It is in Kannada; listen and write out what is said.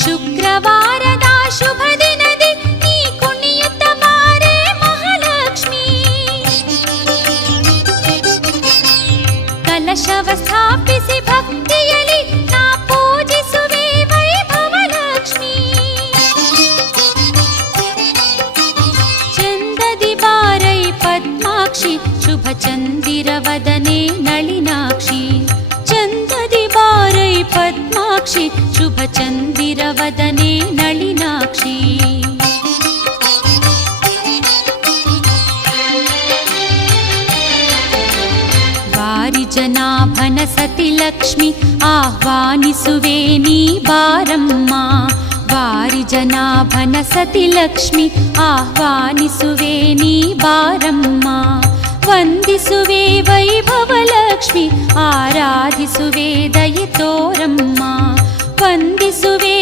ಶುಕ್ರವಾರದ ಶುಭ ದಿನದಿ ನೀ ಕುಣಿಯುತ್ತ ಬಾರೆ ಮಹಾಲಕ್ಷ್ಮಿ. ಕಲಶವ ಸ್ಥಾಪಿಸಿ ಭಕ್ತಿಯಲಿ ನಾ ಪೂಜಿಸುವೆ ವೈಭವಲಕ್ಷ್ಮಿ. ಚಂದದಿ ಬಾರೈ ಪದ್ಮಾಕ್ಷಿ ಶುಭ ಚಂದಿರ ವದನೆ ನಳಿನಾಕ್ಷಿ. ಚಂದದಿ ಬಾರೈ ಪದ್ಮಾಕ್ಷಿ ಶುಭ ಚಂದಿರ ವದನೆ ನಳಿನಾಕ್ಷಿ. ಬಾರಿ ಜನಾಭನ ಸತಿ ಲಕ್ಷ್ಮಿ ಆಹ್ವಾನಿಸುವೆ ನೀ ಬಾರಮ್ಮ. ಬಾರಿ ಜನಾಭನ ಸತಿ ಲಕ್ಷ್ಮಿ ಆಹ್ವಾನಿಸುವೆ ನೀ ಬಾರಮ್ಮ. ವಂದಿಸುವೆ ವೈಭವಲಕ್ಷ್ಮಿ ಆರಾಧಿಸುವೆ ದಯೆ ತೋರಮ್ಮ. ವಂದಿಸುವೆ